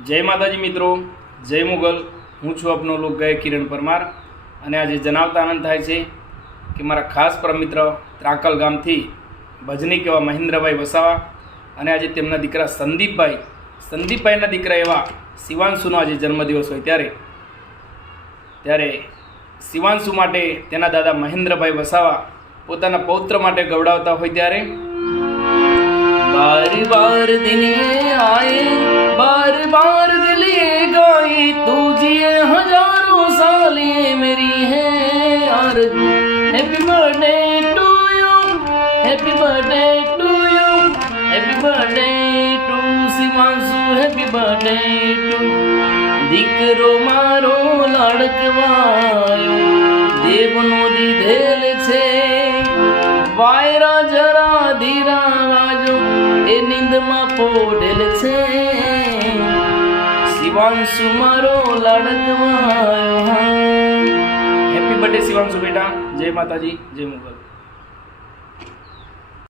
जय माताजी मित्रों, जय मुगल। हूँ छूँ आपनो लोक गायक किरण परमार અને આજે જણાવતા આનંદ થાય છે કે મારા ખાસ પરમ મિત્ર ત્રાકલ ગામથી ભજનીક એવા મહેન્દ્રભાઈ વસાવા અને આજે તેમના દીકરા સંદીપભાઈના દીકરા એવા શિવાંશુનો આજે જન્મદિવસ હોય ત્યારે શિવાંશુ માટે તેના દાદા મહેન્દ્રભાઈ વસાવા પોતાના પૌત્ર માટે ગવડાવતા હોય ત્યારે बार बार दिन ये आए, बार बार दिल ये गाए, तू जिए हजारों साल ये मेरी है आरज़ू। Happy birthday to you, happy birthday to you, happy birthday to Shivanshu, happy birthday to દીકરો મારો લાડકવાયો દેવનો દીધેલ છે વાયરા જરા ધીરા વાજો એ નીંદમાં પોડેલ છે શિવાંશુ મારો લાડકવાયો। હેપી બર્થડે શિવાંશુ બેટા। જય માતાજી, જય મુગલ।